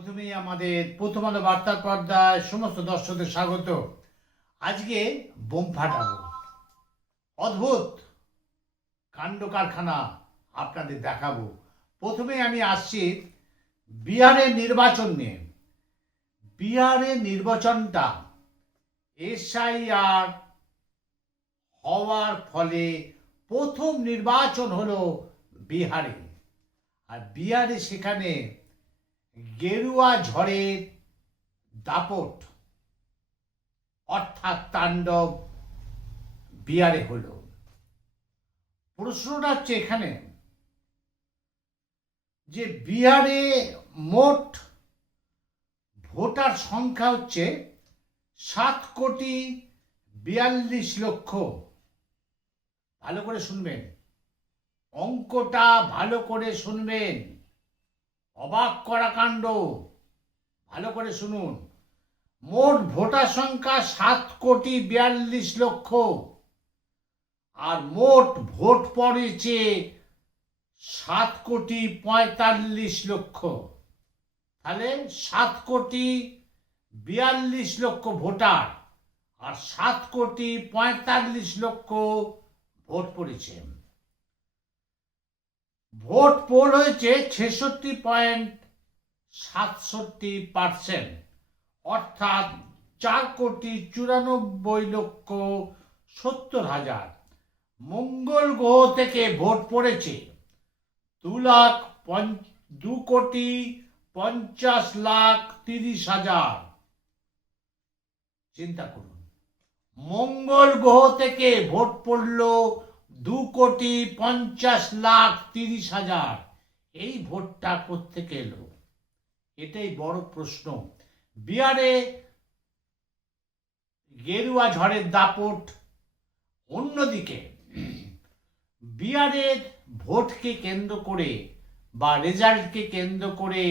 প্রথমেই আমাদের প্রথম আলো বার্তার পর্দায় সমস্ত দর্শকদের স্বাগত। আজকে বোম ফাটাবো। অদ্ভুত কাণ্ড কারখানা আপনাদের দেখাবো। প্রথমে আমি আসছি বিহারের নির্বাচন নিয়ে। বিহারের নির্বাচনটা এসআইআর হওয়ার ফলে প্রথম নির্বাচন হলো বিহারে। আর বিহারে সেখানে গেরুয়া ঝড়ের দাপট, অর্থাৎ তাণ্ডব বিয়ারে হলো। প্রশ্নটা হচ্ছে এখানে যে বিহারে মোট ভোটার সংখ্যা হচ্ছে সাত কোটি বিয়াল্লিশ লক্ষ। ভালো করে শুনবেন। অঙ্কটা ভালো করে শুনবেন। অবাক করা কাণ্ড। ভালো করে শুনুন। মোট ভোটার সংখ্যা সাত কোটি বিয়াল্লিশ লক্ষ। আর মোট ভোট পড়েছে সাত কোটি পঁয়তাল্লিশ লক্ষ। তাহলে সাত কোটি বিয়াল্লিশ লক্ষ ভোটার আর সাত কোটি পঁয়তাল্লিশ লক্ষ ভোট পড়েছে। ভোট পোল হয়েছে ছেষট্টি পয়েন্ট সাতষট্টি পার্সেন্ট। অর্থাৎ চার কোটি চুরানব্বই লক্ষ সত্তর হাজার। মঙ্গল গ্রহ থেকে ভোট পড়েছে দু লাখ দু কোটি পঞ্চাশ লাখ তিরিশ হাজার। চিন্তা করুন। মঙ্গল গ্রহ থেকে ভোট পড়ল দু কোটি পঞ্চাশ লাখ তিরিশ হাজার। এই ভোটটা কোথেকে এলো? এটাই বড় প্রশ্ন। বিহারে গেরুয়া ঝড়ের দাপট অন্যদিকে। বিহারের ভোটকে কেন্দ্র করে বা রেজাল্টকে কেন্দ্র করে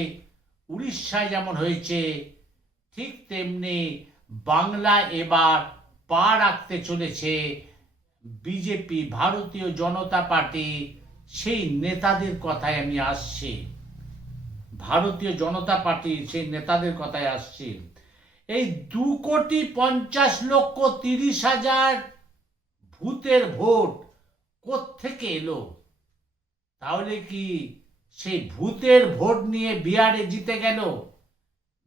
উড়িষ্যায় যেমন হয়েছে, ঠিক তেমনি বাংলা এবার পা রাখতে চলেছে বিজেপি, ভারতীয় জনতা পার্টি, সেই নেতাদের কথায় আমি আসছি। ভারতীয় জনতা পার্টির সেই নেতাদের কথায় আসছি। এই দু কোটি পঞ্চাশ লক্ষ তিরিশ হাজার ভূতের ভোট কোত্থেকে এলো? তাহলে কি সেই ভূতের ভোট নিয়ে বিহারে জিতে গেল?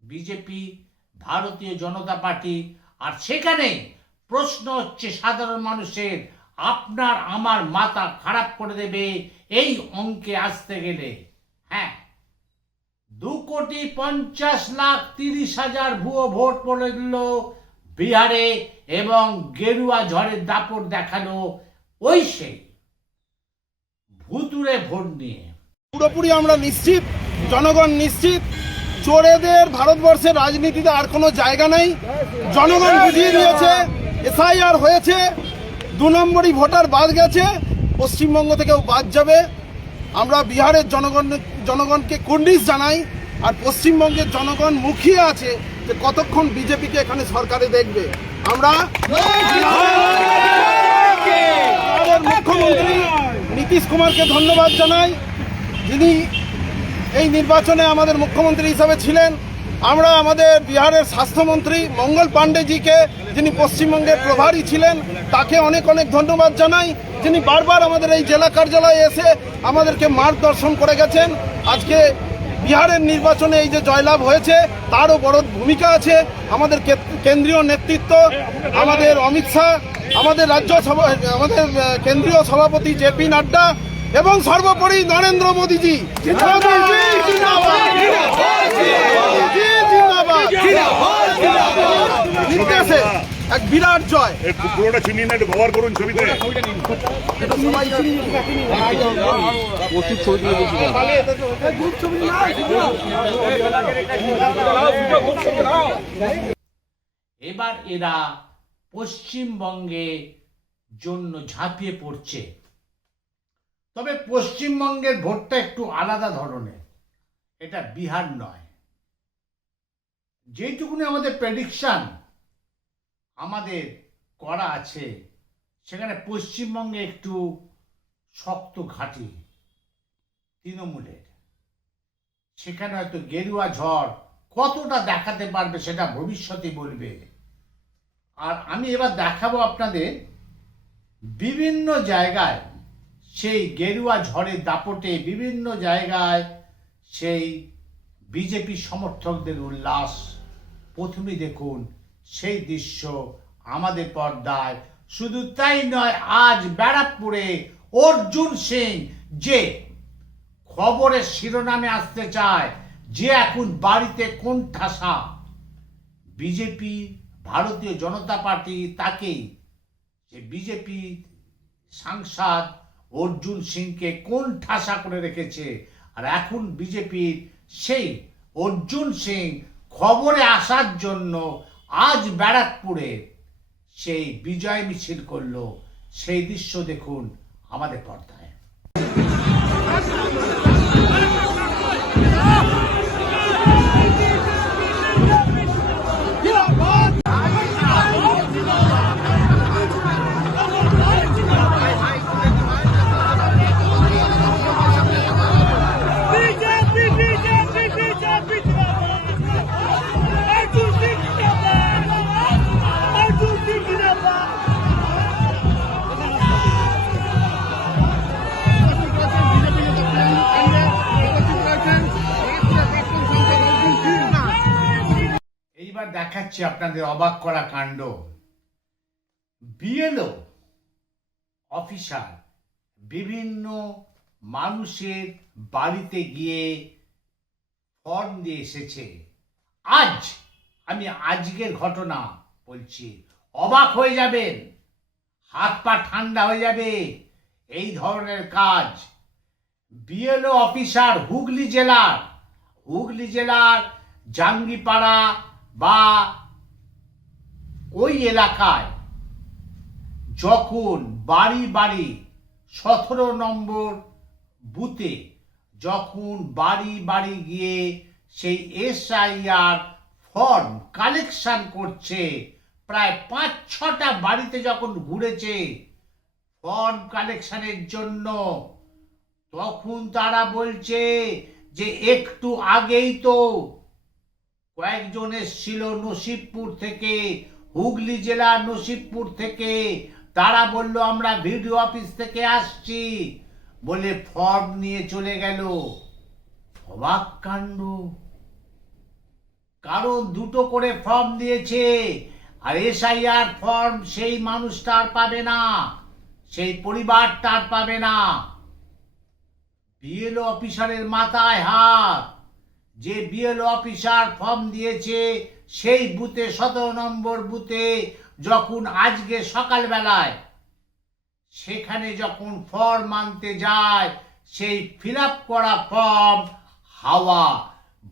বিজেপি, ভারতীয় জনতা পার্টি, আর সেখানে প্রশ্ন হচ্ছে, সাধারণ মানুষের আপনার, আমার মাথা খারাপ করে দেবে এই অঙ্কে আসতে গেলে। হ্যাঁ। দু কোটি পঞ্চাশ লাখ তিরিশ হাজার ভুয়ো ভোট পড়ে দিল বিহারে এবং গেরুয়া ঝড়ের দাপট দেখাল ওই সেই ভুতুরে ভোট নিয়ে। পুরোপুরি আমরা নিশ্চিত, জনগণ নিশ্চিত, চোরেদের ভারতবর্ষের রাজনীতিতে আর কোনো জায়গা নেই। জনগণ বুঝিয়ে দিয়েছে এসআইআর হয়েছে, দু নম্বরই ভোটার বাদ গেছে, পশ্চিমবঙ্গ থেকেও বাদ যাবে। আমরা বিহারের জনগণ, জনগণকে কুন্ডিস জানাই, আর পশ্চিমবঙ্গের জনগণ মুখিয়ে আছে যে কতক্ষণ বিজেপিকে এখানে সরকারে দেখবে। আমরা মুখ্যমন্ত্রী নীতিশ কুমারকে ধন্যবাদ জানাই। যিনি এই নির্বাচনে আমাদের মুখ্যমন্ত্রী হিসাবে ছিলেন আমরা আমাদের বিহারের স্বাস্থ্যমন্ত্রী মঙ্গল পাণ্ডেজিকে, যিনি পশ্চিমবঙ্গের প্রভারী ছিলেন, তাকে অনেক অনেক ধন্যবাদ জানাই। যিনি বারবার আমাদের এই জেলা কার্যালয়ে এসে আমাদেরকে মার্গদর্শন করে গেছেন। আজকে বিহারের নির্বাচনে এই যে জয়লাভ হয়েছে, তারও বড় ভূমিকা আছে। আমাদের কেন্দ্রীয় নেতৃত্ব, আমাদের অমিত শাহ, আমাদের রাজ্য সভা আমাদের কেন্দ্রীয় সভাপতি জেপি নাড্ডা এবং সর্বোপরি নরেন্দ্র মোদীজি! নির্দেশে এক বিরাট জয়। পুরোটা চিনিয়ে না একটু ব্যবহার করুন ছবিতে। এবার এরা পশ্চিমবঙ্গে জন্য ঝাঁপিয়ে পড়ছে। তবে পশ্চিমবঙ্গের ভোটটা একটু আলাদা ধরনের। এটা বিহার নয়। যেটুকুনি আমাদের প্রেডিকশন আমাদের করা আছে, সেখানে পশ্চিমবঙ্গে একটু শক্ত ঘাঁটি, তৃণমূলের। সেখানে হয়তো গেরুয়া ঝড় কতটা দেখাতে পারবে সেটা ভবিষ্যতে বলবে। আর আমি এবার দেখাবো আপনাদের বিভিন্ন জায়গায় সেই গেরুয়া ঝড়ের দাপটে বিভিন্ন জায়গায় সেই বিজেপি সমর্থকদের উল্লাস। প্রথমে দেখুন, সেই দৃশ্য আমাদের পর্দায়। শুধু তাই নয়, আজ ব্যারাকপুরে অর্জুন সিং যে খবরের শিরোনামে আসতে চায়, যে এখন বাড়িতে কোন ঠাসা বিজেপি ভারতীয় জনতা পার্টি তাকে যে বিজেপি সাংসদ অর্জুন সিংকে কোন ঠাসা করে রেখেছে? আর এখন বিজেপির সেই অর্জুন সিং খবরে আসার জন্য আজ ব্যারাকপুরে সেই বিজয় মিছিল করল। সেই দৃশ্য দেখুন আমাদের পর্দায়। দেখাচ্ছি আপনাদের অবাক করা কাণ্ড। বিএলও অফিসার বিভিন্ন মানুষের বাড়িতে গিয়ে ফর্ম দিয়ে এসেছে। আজ, আমি আজকের ঘটনা বলছি। অবাক হয়ে যাবেন, হাত পা ঠান্ডা হয়ে যাবে, এই ধরনের কাজ। বিএলও অফিসার হুগলি জেলার হুগলি জেলার জাঙ্গিপাড়া বা ওই এলাকায় যখন বাড়ি বাড়ি সতেরো নম্বর বুথে যখন বাড়ি বাড়ি গিয়ে সেই এসআইআর ফর্ম কালেকশন করছে, প্রায় পাঁচ ছটা বাড়িতে যখন ঘুরেছে ফর্ম কালেকশনের জন্য, তখন তারা বলছে যে একটু আগেই তো কয়েকজন এসেছিল নসিবপুর থেকে, হুগলি জেলার নসিবপুর থেকে। তারা বলল, আমরা ভিডিও অফিস থেকে আসছি। বলে ফর্ম নিয়ে চলে গেল। অবাক কাণ্ড। কারণ দুটো করে ফর্ম দিয়েছে, আর এসআইআর ফর্ম সেই মানুষটা আর পাবে না, সেই পরিবারটা আর পাবে না। বিএলও অফিসারের মাথায় হাত। যে বিএলও অফিসার ফর্ম দিয়েছে, সেই বুথে সতেরো নম্বর বুথে যখন আজকে সকালবেলায়, সেখানে যখন ফর্ম আনতে যায়, সেই ফিল করা ফর্ম হাওয়া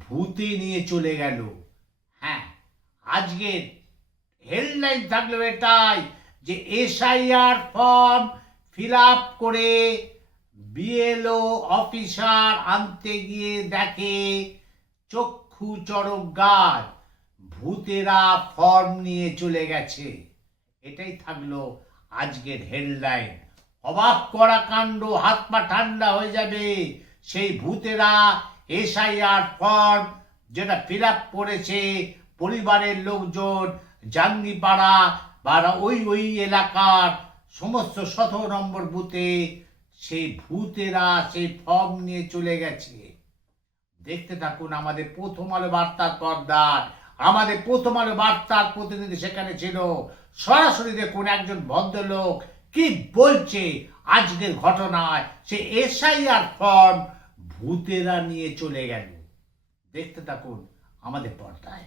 ভূতে নিয়ে চলে গেল। হ্যাঁ আজকের হেডলাইন থাকল এটাই যে এসআইআর ফর্ম ফিল করে বিএলও অফিসার আনতে গিয়ে দেখে চক্ষু চড়ক গাছ ভূতেরা ফর্ম নিয়ে চলে গেছে। এটাই থাকল আজকের হেডলাইন অবাক করা কাণ্ড, হাত পা ঠান্ডা হয়ে যাবে। সেই ভূতেরা এসআইআর ফর্ম যেটা ফিল আপ করেছে পরিবারের লোকজন, জাঙ্গিপাড়া বা ওই ওই এলাকার সমস্ত সতেরো নম্বর বুথে, সেই ভূতেরা সেই ফর্ম নিয়ে চলে গেছে। দেখতে থাকুন, আমাদের প্রথম আলো বার্তার পর্দার, আমাদের প্রথম আলো বার্তার প্রতিনিধি সেখানে ছিল। সরাসরি দেখুন, একজন ভদ্রলোক কি বলছে আজকের ঘটনায়? সে এসআইআর ফর্ম ভূতেরা নিয়ে চলে গেল। দেখতে থাকুন আমাদের পর্দায়।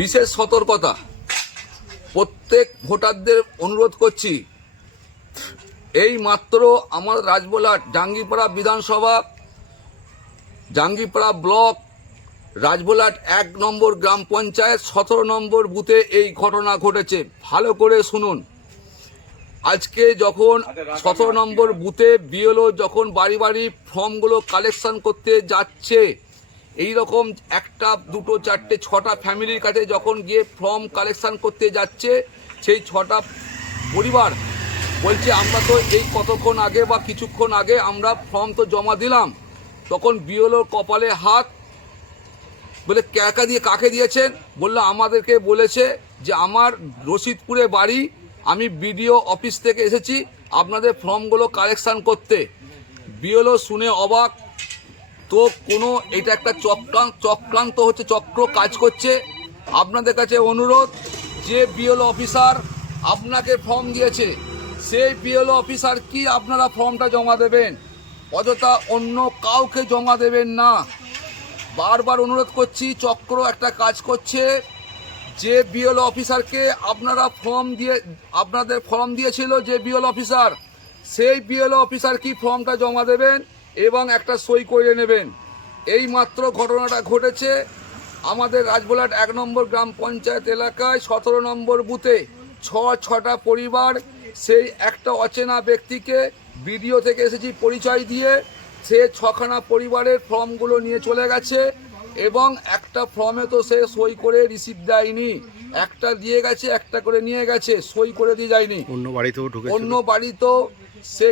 বিশেষ সতর্কতা। প্রত্যেক ভোটারদের অনুরোধ করছি। এই মাত্র আমার রাজবোলাট ডাঙ্গিপাড়া বিধানসভা জাঙ্গিপাড়া ব্লক, রাজবোলাট এক নম্বর গ্রাম পঞ্চায়েত, সতেরো নম্বর বুথে এই ঘটনা ঘটেছে। ভালো করে শুনুন। আজকে যখন সতেরো নম্বর বুথে বিএলও যখন বাড়ি বাড়ি ফর্মগুলো কালেকশন করতে যাচ্ছে, এই রকম একটা, দুটো, চারটে, ছটা ফ্যামিলির কাছে যখন গিয়ে ফর্ম কালেকশন করতে যাচ্ছে, সেই ছটা পরিবার বলছে, আমরা তো এই কতক্ষণ আগে বা কিছুক্ষণ আগে আমরা ফর্ম তো জমা দিলাম। তখন বিএলওর কপালে হাত বলে ক্যাকা দিয়ে কাকে দিয়েছেন? বলল, আমাদেরকে বলেছে যে আমার রশিদপুরে বাড়ি, আমি বিডিও অফিস থেকে এসেছি, আপনাদের ফর্মগুলো কালেকশান করতে। বিএলও শুনে অবাক। তো কোনো, এটা একটা চক্রান্ত চক্রান্ত হচ্ছে, চক্র কাজ করছে। আপনাদের কাছে অনুরোধ, যে বিএলও অফিসার আপনাকে ফর্ম দিয়েছে, সেই বিএলও অফিসার কি আপনারা ফর্মটা জমা দেবেন? অযথা অন্য কাউকে জমা দেবেন না। বারবার অনুরোধ করছি, চক্র একটা কাজ করছে। যে বিএল অফিসারকে আপনারা ফর্ম দিয়ে, আপনাদের ফর্ম দিয়েছিল যে বিএল অফিসার, সেই বিএল অফিসার কি ফর্মটা জমা দেবেন এবং একটা সই করে নেবেন? এই মাত্র ঘটনাটা ঘটেছে আমাদের রাজবোলাট এক নম্বর গ্রাম পঞ্চায়েত এলাকায়, সতেরো নম্বর বুথে। ছ, ছটা পরিবার, সেই একটা অচেনা ব্যক্তিকে বিডিও থেকে এসেছি পরিচয় দিয়ে সে ছখানা পরিবারের ফর্মগুলো নিয়ে চলে গেছে এবং একটা ফর্মে তো সে সই করে রিসিভ দেয়নি। একটা দিয়ে গেছে একটা করে নিয়ে গেছে সই করে দিয়ে যায়নি। অন্য বাড়িতেও অন্য বাড়িতেও সে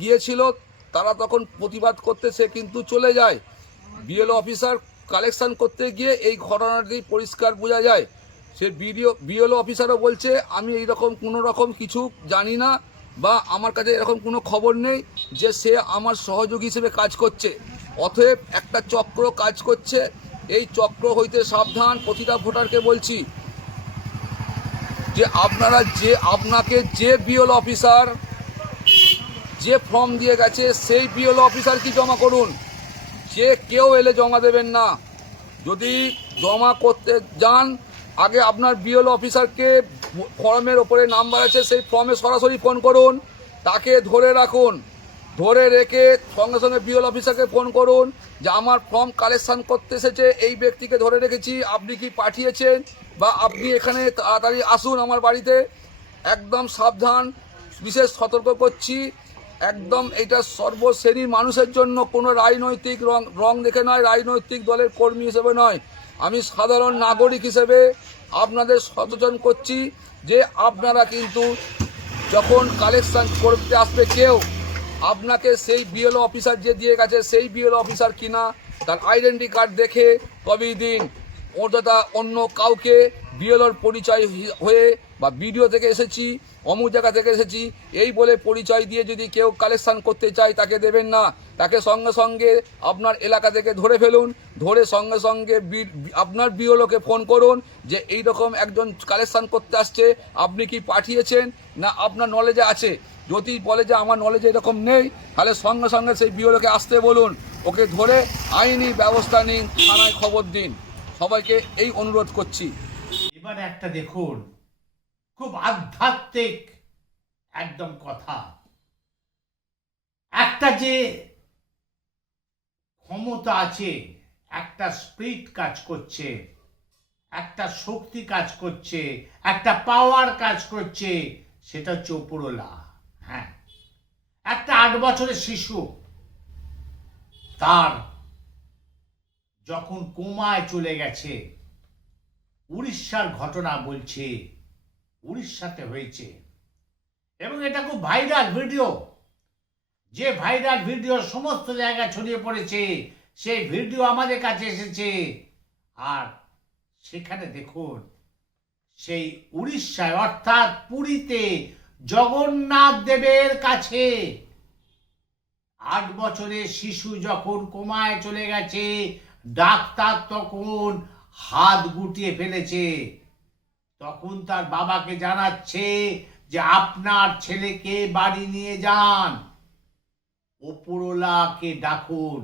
গিয়েছিল তারা তখন প্রতিবাদ করতে সে কিন্তু চলে যায়। বিএল অফিসার কালেকশন করতে গিয়ে এই ঘটনাটি পরিষ্কার বোঝা যায়। সে বিডিও বিএলও অফিসারও বলছে আমি এই রকম কোনো রকম কিছু জানি না। বা আমার কাছে এরকম কোনো খবর নেই যে সে আমার সহযোগী হিসেবে কাজ করছে। অতএব একটা চক্র কাজ করছে। এই চক্র হইতে সাবধান। প্রতিটা ভোটারকে বলছি যে আপনারা যে, আপনাকে যে বিএল অফিসার যে ফর্ম দিয়ে গেছে, সেই বিএল অফিসার কি জমা করুন? যে কেউ এলে জমা দেবেন না। যদি জমা করতে যান, আগে আপনার বিএল অফিসারকে ফর্মের ওপরে নাম্বার আছে, সেই ফর্মে সরাসরি ফোন করুন। তাকে ধরে রাখুন। ধরে রেখে সঙ্গে সঙ্গে বিএল অফিসারকে ফোন করুন যে, আমার ফর্ম কালেকশান করতে এসেছে, এই ব্যক্তিকে ধরে রেখেছি। আপনি কি পাঠিয়েছেন? বা আপনি এখানে তাড়াতাড়ি আসুন আমার বাড়িতে। একদম সাবধান, বিশেষ সতর্ক করছি। একদম এটা সর্বশ্রেণীর মানুষের জন্য কোনো রাজনৈতিক রং রং দেখে নয়, রাজনৈতিক দলের কর্মী হিসেবে নয়। আমি সাধারণ নাগরিক হিসেবে আপনাদের সচেতন করছি যে আপনারা কিন্তু যখন কালেকশান করতে আসবে কেউ, আপনাকে সেই বিএলও অফিসার যে দিয়ে গেছে, সেই বিএলও অফিসার কিনা, তার আইডেন্টি কার্ড দেখে তবেই দিন। অর্থাৎ অন্য কাউকে বিএলওর পরিচয় হয়ে বা ভিডিও থেকে এসেছি। অমুক জায়গা থেকে এসেছি, এই বলে পরিচয় দিয়ে যদি কেউ কালেকশান করতে চায় তাকে দেবেন না। তাকে সঙ্গে সঙ্গে আপনার এলাকা থেকে ধরে ফেলুন, ধরে সঙ্গে সঙ্গে আপনার বিওলোকে ফোন করুন যে এই রকম একজন কালেকশান করতে আসছে, আপনি কি পাঠিয়েছেন না আপনার নলেজে আছে? যদি বলে যে আমার নলেজে এরকম নেই, তাহলে সঙ্গে সঙ্গে সেই বিওলোকে আসতে বলুন। ওকে ধরে আইনি ব্যবস্থা নিন, থানায় খবর দিন। সবাইকে এই অনুরোধ করছি। এবার একটা দেখুন খুব আধ্যাত্মিক একদম কথা। একটা যে ক্ষমতা আছে, একটা স্পিরিট কাজ করছে, একটা শক্তি কাজ করছে, একটা পাওয়ার কাজ করছে, সেটা উপরওয়ালা হ্যাঁ। একটা আট বছরের শিশু, তার যখন কোমায় চলে গেছে, উড়িষ্যার ঘটনা বলছে উড়িষ্যাতে হয়েছে। এবং এটা খুব ভাইরাল ভিডিও যে ভাইরাল ভিডিও সমস্ত জায়গায় ছড়িয়ে পড়েছে, সেই ভিডিও আমাদের কাছে এসেছে। আর সেখানে দেখুন, সেই উড়িষ্যায়, অর্থাৎ পুরীতে জগন্নাথ দেবের কাছে আট বছরের শিশু যখন কোমায় চলে গেছে, ডাক্তার তখন হাত গুটিয়ে ফেলেছে। তখন তার বাবাকে জানাচ্ছে যে আপনার ছেলেকে বাড়ি নিয়ে যান। ওপরওয়ালাকে ডাকুন।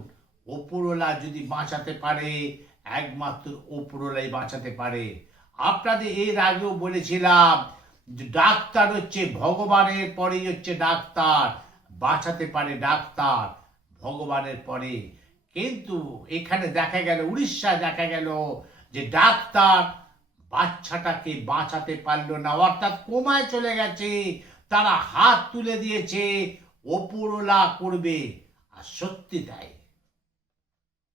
ওপরওয়ালা যদি বাঁচাতে পারে, একমাত্র ওপরওয়ালাই বাঁচাতে পারে। আপনাদের এর আগেও বলেছিলাম, ডাক্তার হচ্ছে ভগবানের পরেই হচ্ছে ডাক্তার। বাঁচাতে পারে ডাক্তার ভগবানের পরে কিন্তু এখানে দেখা গেল, উড়িষ্যা দেখা গেল যে ডাক্তার বাচ্চাটাকে বাঁচাতে পারল না, অর্থাৎ কোমায় চলে গেছে, তারা হাত তুলে দিয়েছে, ওপরওয়ালা করবে। আর সত্যি তাই।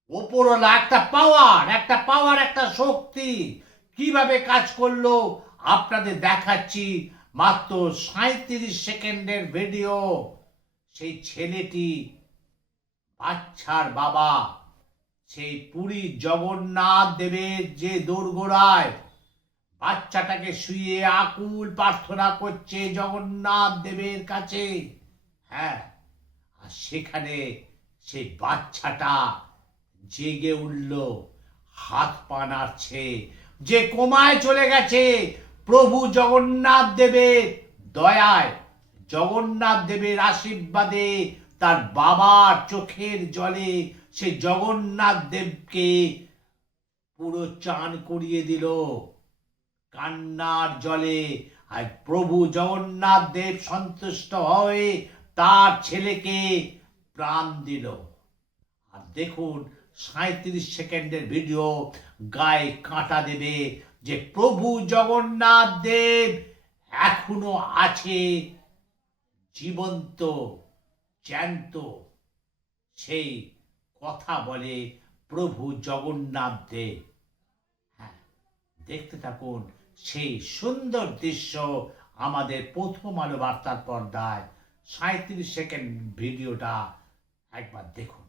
ওপরওয়ালা একটা পাওয়ার একটা পাওয়ার একটা শক্তি। কীভাবে কাজ করল? আপনাদের দেখাচ্ছি মাত্র সাঁত্রিশ সেকেন্ডের ভিডিও সেই ছেলেটি, বাচ্চার বাবা, সেই পুরী জগন্নাথ দেবের যে দোরগোড়ায় বাচ্চাটাকে শুয়ে আকুল প্রার্থনা করছে জগন্নাথ দেবের কাছে। হ্যাঁ আর সেখানে সেই বাচ্চাটা জেগে উঠল, হাত পা নাড়ছে, যে কোমায় চলে গেছে। প্রভু জগন্নাথ দেবের দয়ায়, জগন্নাথ দেবের আশীর্বাদে তার বাবার চোখের জলে সে জগন্নাথ দেবকে পুরো চান করিয়ে দিল। কান্নার জলে আর প্রভু জগন্নাথ দেব সন্তুষ্ট হয়ে তার ছেলেকে প্রাণ দিল। আর দেখুন সাঁত্রিশ সেকেন্ডের ভিডিও গায়ে কাঁটা দেবে যে প্রভু জগন্নাথ দেব এখনও আছে, জীবন্ত, জ্যান্ত। সেই কথা বলে প্রভু জগন্নাথ দেব। হ্যাঁ দেখতে থাকুন সেই সুন্দর দৃশ্য আমাদের প্রথম আলো বার্তার পর্দায়। সাঁত্রিশ সেকেন্ড ভিডিওটা একবার দেখুন।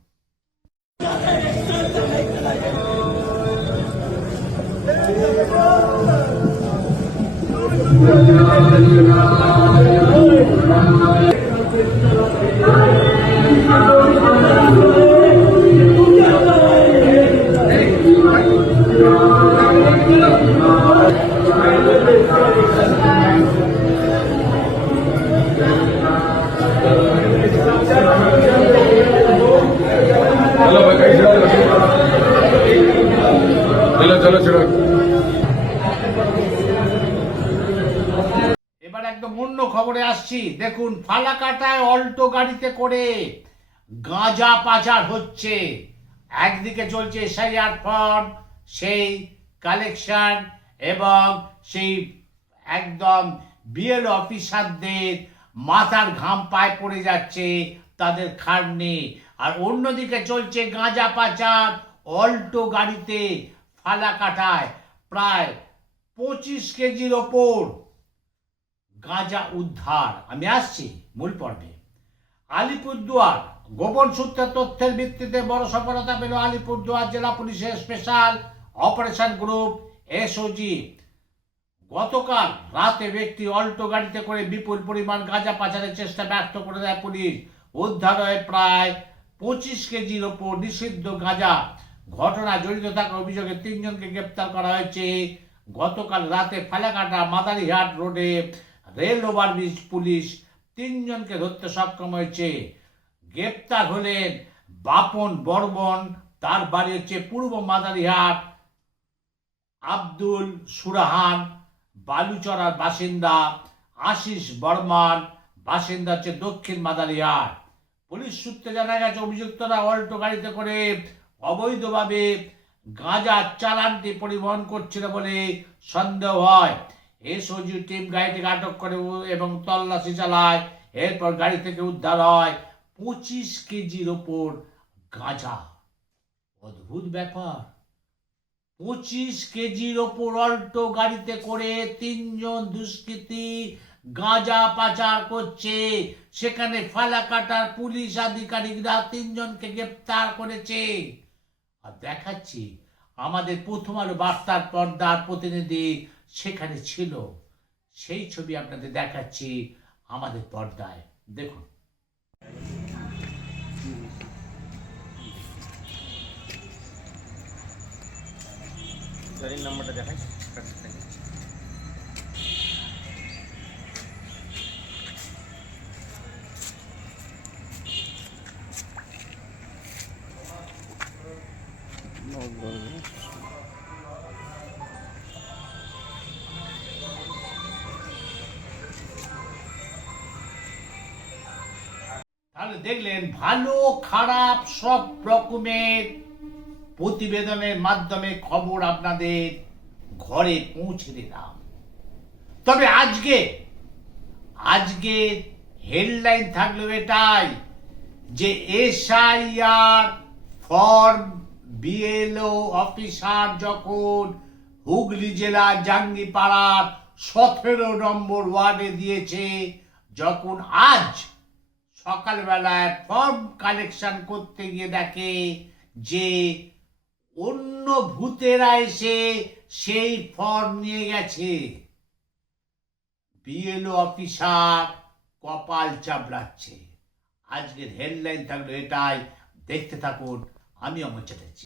चलो দেখুন, ফালাকাটায় অল্টো গাড়িতে করে গাঁজা পাচার হচ্ছে। একদিকে চলছে এসআইআর ফর্ম, সেই কালেকশন এবং সেই একদম বিএল অফিসারদের মাথার ঘাম পায়ে পড়ে যাচ্ছে, তাদের খাটনি আর অন্যদিকে চলছে গাঁজা পাচার, অল্টো গাড়িতে ফালাকাটায় প্রায় পঁচিশ কেজির ওপর। গাঁজা উদ্ধার। আমি আসছি মূল পর্বে। আলিপুরদুয়ার, গোপন সূত্রে তথ্যের ভিত্তিতে বড় সফলতা পেল আলিপুরদুয়ার জেলা পুলিশের স্পেশাল অপারেশন গ্রুপ, এসওজি। গতকাল রাতে ব্যক্তি অল্টো গাড়িতে করে বিপুল পরিমাণ গাঁজা পাচারের চেষ্টা ব্যর্থ করে দেয় পুলিশ। উদ্ধার হয় প্রায় পঁচিশ কেজির ওপর নিষিদ্ধ গাঁজা। ঘটনা জড়িত থাকার অভিযোগে তিনজনকে গ্রেপ্তার করা হয়েছে। গতকাল রাতে ফালাকাটা মাদারিহাট রোডে রেল ওভারব্রিজ পুলিশ তিনজনকে ধরতে সক্ষম হয়েছে। গ্রেপ্তার হলেন বাপন বর্মন, তার বাড়ি হচ্ছে পূর্ব মাদারিহাট। আব্দুল সুরাহান, বালুচরার বাসিন্দা। আশিস বর্মান বাসিন্দা হচ্ছে দক্ষিণ মাদারিহাট। পুলিশ সূত্রে জানা গেছে, অভিযুক্তরা অল্টো গাড়িতে করে অবৈধভাবে গাঁজা চালানটি পরিবহন করছিল বলে সন্দেহ হয়। এসওজি টিম গাড়িটিকে আটক করে এবং তল্লাশি চালায়। এরপর গাড়ি থেকে উদ্ধার হয় পঁচিশ কেজির ওপর গাঁজা। অদ্ভুত ব্যাপার। পঁচিশ কেজির ওপর অল্টো গাড়িতে করে তিনজন দুষ্কৃতী গাঁজা পাচার করছে। সেখানে ফালাকাটার পুলিশ আধিকারিকরা তিনজনকে গ্রেপ্তার করেছে। আর দেখাচ্ছি, আমাদের প্রথম আলো বার্তার পর্দার প্রতিনিধি সেখানে ছিল সেই ছবি আপনাদের দেখাচ্ছি আমাদের পর্দায়। দেখুন। নাম্বারটা দেখলেন ভালো, খারাপ, সব রকমের প্রতিবেদনের মাধ্যমে খবর আপনাদের ঘরে পৌঁছে দিলাম। তবে আজকে আজকে হেডলাইন থাকল এটাই যে এসআইআর ফর্ম বিএলও অফিসার যখন হুগলি জেলা জাঙ্গিপাড়ার সতেরো নম্বর ওয়ার্ডে দিয়েছে, যখন আজ সকালবেলায় ফর্ম কালেকশন করতে গিয়ে দেখে যে অন্য ভূতেরা এসে সেই ফর্ম নিয়ে গেছে। বিএলও অফিসার কপাল চাপড়াচ্ছে। আজকের হেডলাইন থাকল এটাই। দেখতে থাকুন, আমি অমর চ্যাটার্জি।